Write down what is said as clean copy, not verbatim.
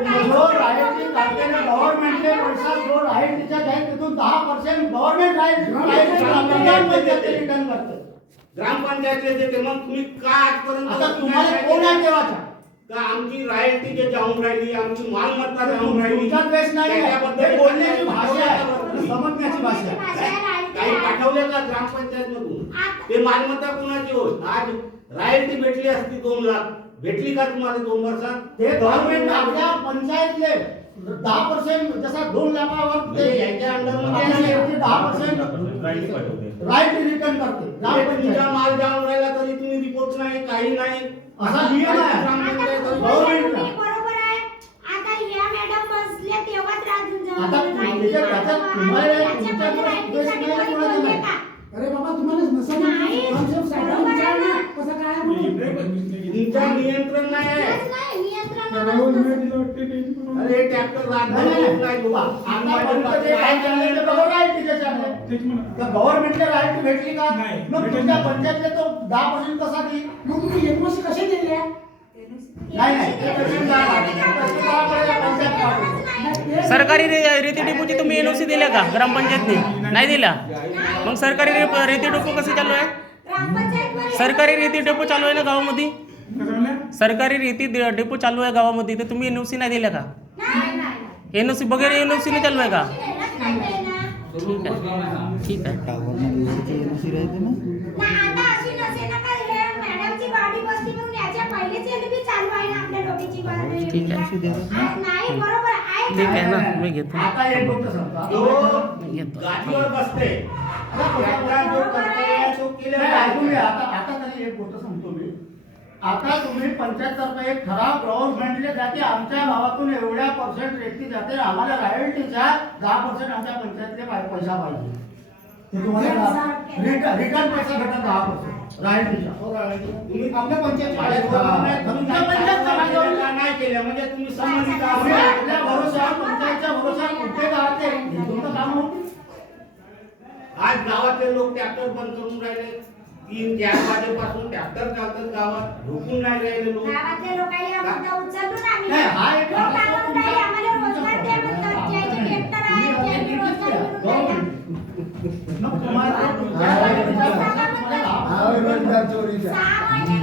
जो राईटची काढताना गव्हर्नमेंटने पैसा जो राईटच्या जाईल तिथून 10% गव्हर्नमेंट रिटर्न करते. ग्रामपंचायतले देते. मग तुम्ही का आजपर्यंत आता तुम्हाला कोण आहे देवाचा? का आमची रायल्टी जे जाऊन राहिली, आमची मालमत्ता जाऊन राहिली, तुमचा द्वेष नाही आहे. त्याच्याबद्दल हे बोलण्याची भाषा आहे, समजण्याची भाषा आहे. काही पाठवले का ग्रामपंचायत मधून? ते मालमत्ता कुणाची होत? आज रायल्टी भेटली असती 2 लाख, भेटली का तुम्हाला 2 वर्षात? ते गव्हर्नमेंट आपल्या पंचायतले 10% जसा 2 लाखावर ते याच्या अंडरमध्ये आपल्या 10% राईट रिटर्न करते तुमचा ग्रामपंचायत. माल जाऊन राहिला तरी तुम्ही रिपोर्ट नाही, काही नाही, असा नियम आहे ग्रामपंचायत गव्हर्नमेंटचा. बरोबर आहे. आता या मॅडम बसल्या तेव्हाच राजून आता त्याच्यात तुम्हाला तुमच्याकडे द्वेष नाही, कोणाचा नाही. अरे बाबा तुम्हाला नसेल कॉन्सेप्ट सांगा विचार ना कसं काय आहे म्हणून. तुमचा नियंत्रण नाही आहे. अरे ट्रॅक्टर गव्हर्नमेंटला राईट भेटली का? मग तुमच्या पंचायतले तो 10% कसा देईल? मग तुम्ही एनओसी कसे दिले? सरकारी रेती डिपोची तुम्ही एनओसी दिल्या का ग्रामपंचायतने? नाही दिल्या. मग सरकारी रेती डिपो कसे चालू आहे? सरकारी रेती डिपो चालू आहे ना गावामध्ये? सरकारी रेती डिपो चालू आहे गावामध्ये, तर तुम्ही एनओसी नाही दिल्या का? एनओसी बगैर एनओसी नाही चालू आहे का? ठीक आहे, ठीक आहे. ठीक आहे, ठीक आहे ना, मी घेतो. आता एक गोष्ट सांगतो. जो गाडीवर बसते त्याचा जो कर्तव्य तो केला नाही, पाहिजे. ऐकून घ्या. आता तरी एक गोष्ट सांगतो मी. आता तुम्ही पंचायततर्फे एक ठराव गव्हर्नमेंटले द्या की आमच्या गावातून एवढ्या पर्सेंट रेती जाते, आम्हाला रॉयल्टीच्या 10% आमच्या पंचायतले पैसा पाहिजे. ते तुम्हाला रिटर्न पैसा भेटत 10% रॉयल्टीचा. तुम्ही आपल्या पंचायत तुमच्या पंचायत नाही केलं म्हणजे तुम्ही संबंधित आहात. आपल्या भरोश्यावर पंचायतच्या भरोश्यावर कुठे राहते हे तुमचं काम होतं. आज गावातले लोक ट्रॅक्टर बंद करून राहिले. 3-4 वाजेपासून ट्रॅक्टर चालतात गावात, झोपून नाही राहिले लोक. गावातल्या लोकांनी हा मुद्दा उचलून आम्ही नाही, हा एक लोक आम्हाला नाही, आम्हाला रोजगार द्या म्हणतात. ज्याचे ट्रॅक्टर आहे त्यांनी रोजगार मिळून द्या. मग तुम्हाला 6 महिने